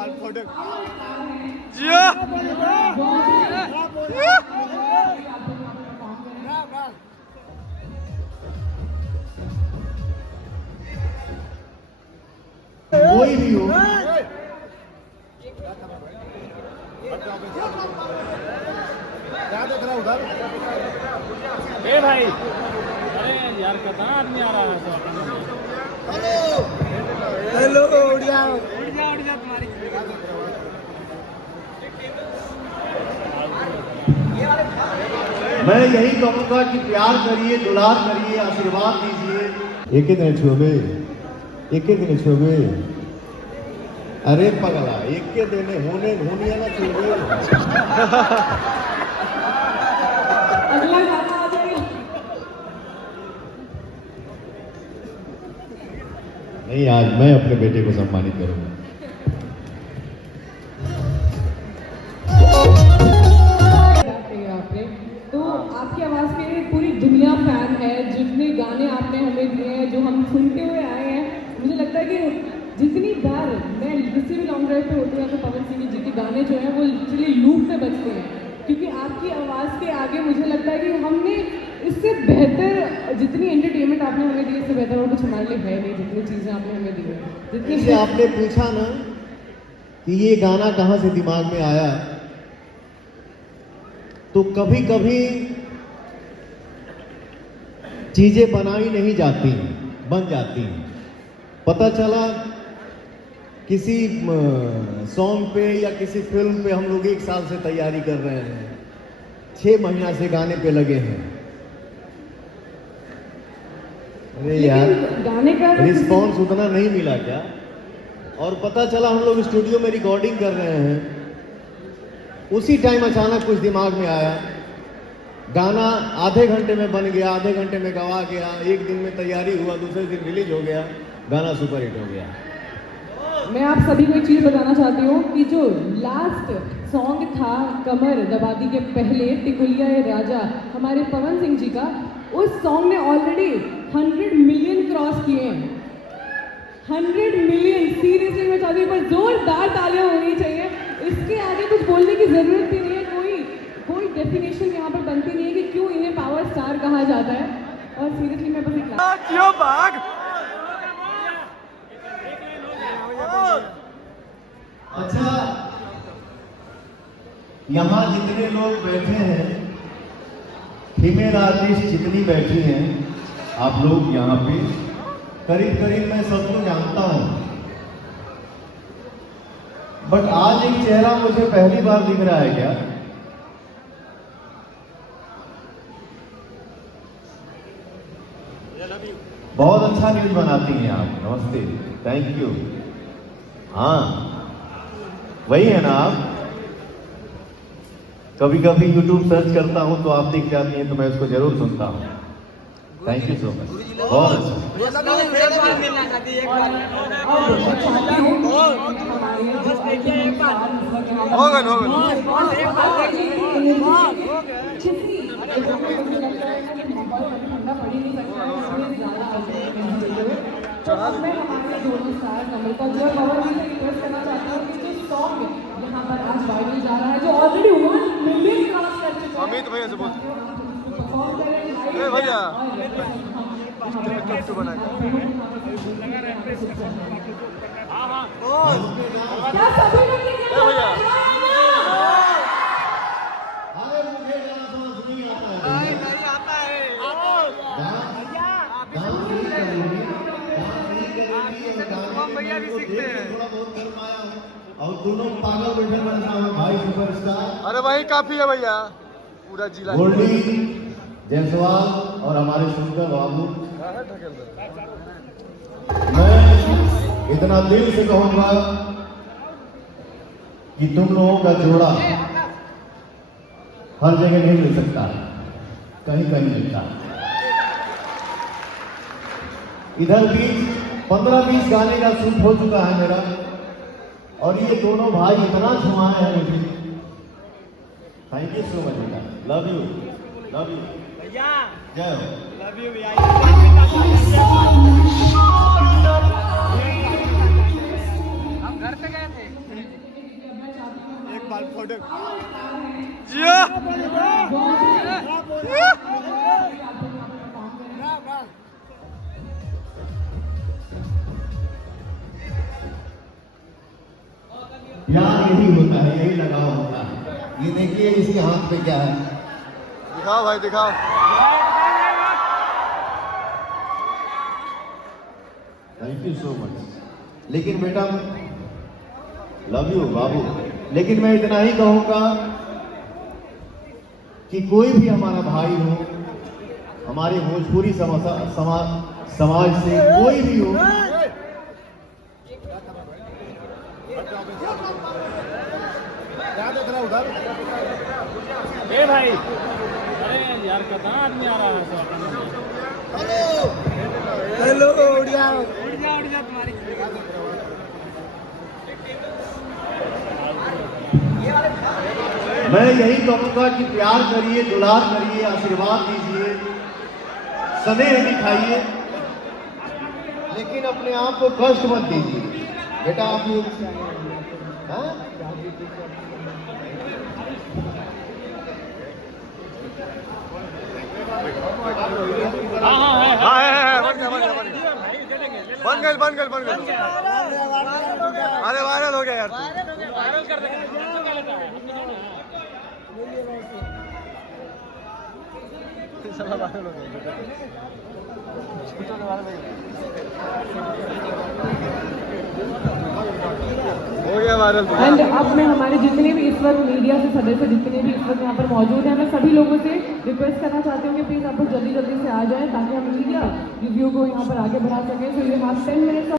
कोई भी हो, क्या देख रहा उधर? ए भाई, अरे यार कितना आदमी आ रहा है? हेलो हेलो, उड़ जाओ तुम्हारी। मैं यही कहूँगा कि प्यार करिए, दुलार करिए, आशीर्वाद दीजिए। एक ही दिन छुबे, एक ही दिन छुबे, अरे पगला, एक के दिन होने होने ना छुबे। अगला गाना आ जाएगा। नहीं, आज मैं अपने बेटे को सम्मानित करूंगा। तो आपकी आवाज के पूरी दुनिया फैन है। जितने गाने आपने हमें दिए हैं, जो हम सुनते हुए आए हैं, मुझे लगता है कि जितनी बार मैं किसी भी लॉन्ग ड्राइव पे होती हूँ तो पवन सिंह जी के गाने जो हैं वो लिटरली लूप में बजते हैं, क्योंकि आपकी आवाज़ के आगे मुझे लगता है कि हमने इससे बेहतर, जितनी एंटरटेनमेंट आपने हमें दी, इससे बेहतर और कुछ हमारे लिए है नहीं। जितनी चीज़ें आपने हमें दी हैं, जितनी जैसे आपने पूछा ना कि ये गाना कहाँ से दिमाग में आया, तो कभी कभी चीजें बनाई नहीं जाती, बन जाती। पता चला किसी सॉन्ग पे या किसी फिल्म पे हम लोग 1 साल से तैयारी कर रहे हैं, 6 महीना से गाने पे लगे हैं। अरे यार, गाने का रिस्पॉन्स उतना नहीं मिला क्या? और पता चला हम लोग स्टूडियो में रिकॉर्डिंग कर रहे हैं, उसी टाइम अचानक कुछ दिमाग में आया, गाना आधे घंटे में बन गया, आधे घंटे में गवा गया, 1 दिन में तैयारी हुआ, दूसरे दिन रिलीज हो गया, गाना सुपरहिट हो गया। मैं आप सभी को एक चीज़ बताना चाहती हूँ कि जो लास्ट सॉन्ग था कमर दबादी के पहले, टिकुलिया ये राजा, हमारे पवन सिंह जी का, उस सॉन्ग ने ऑलरेडी 100 मिलियन क्रॉस किए हैं। 100 मिलियन, सीरियसली मैं चाहती हूँ, पर जोरदार तालियां होनी चाहिए। इसके आगे कुछ बोलने की जरूरत ही नहीं है। कोई डेफिनेशन यहाँ पर बनती नहीं है कि क्यों इन्हें पावर स्टार कहा जाता है। और सीरियसली मैं बस अच्छा, यहाँ जितने लोग बैठे हैं, फीमेल आर्टिस्ट जितनी बैठी हैं, आप लोग यहाँ पे करीब करीब मैं सबको जानता हूँ, बट आज एक चेहरा मुझे पहली बार दिख रहा है। क्या बहुत अच्छा न्यूज बनाती हैं आप, नमस्ते, थैंक यू। हाँ, वही है ना आप? कभी कभी YouTube सर्च करता हूं तो आप दिख जाती हैं, तो मैं उसको जरूर सुनता हूं। थैंक यू सो मच, बहुत अच्छा। मैं हमारे दोनों स्टार नम्रता जी और पवन जी से रिक्वेस्ट करना चाहती हूँ कि जो सॉन्ग यहाँ पर आज वायरल जा रहा है, जो ऑलरेडी 1 मिलियन क्रॉस कर चुका है, अमित भैया से बोल, परफॉर्म करें ए भैया क्या सभी लोग भैया अरे मुझे गाना समझ नहीं आता है, नहीं आता है। भैया भी सीखते हैं, थोड़ा बहुत कर पाया हूं, और दोनों पागल बैठे बनता हूं भाई सुपरस्टार। अरे भाई काफी है भैया, पूरा जिला गोल्डी जायसवाल और हमारे सुंदर बाबू, मैं इतना दिल से कहूंगा कि तुम लोगों का जोड़ा हर जगह नहीं मिल सकता, कहीं कहीं मिलता है। इधर भी 15-20 गाने का शूट हो चुका है मेरा, और ये दोनों भाई इतना छुआए हैं मुझे। थैंक यू सो मच बेटा, लव यू, लव यू भैया, जय हो, लव यू भैया। हम घर पे गए थे। जिया प्यार यही होता है, यही लगाव होता है। ये देखिए इसके हाथ पे क्या है। दिखाओ भाई दिखाओ। Thank you so much. लेकिन बेटा लव यू बाबू, लेकिन मैं इतना ही कहूंगा कि कोई भी हमारा भाई हो, हमारे भोजपुरी समाज से कोई भी हो, ए भाई, अरे यार कितना आदमी आ रहा है। हेलो उड़िया तुम्हारी। मैं यही कहूंगा कि प्यार करिए, दुलार करिए, आशीर्वाद दीजिए, स्नेह दिखाइए, लेकिन अपने आप को कष्ट मत दीजिए। बेटा आप लोग हाँ? हाँ है बन गया बन गए। अरे वायरल हो गया यार। वायरल कर देंगे। हो गया वायरल। एंड अब मैं हमारे जितने भी इस वक्त मीडिया से सदस्य जितने भी इस वक्त यहाँ पर मौजूद हैं, मैं सभी लोगों से रिक्वेस्ट करना चाहती हूँ कि प्लीज़ आप लोग जल्दी जल्दी से आ जाएं ताकि हम मीडिया रिव्यू को यहाँ पर आगे बढ़ा सकें। So you have 10 minutes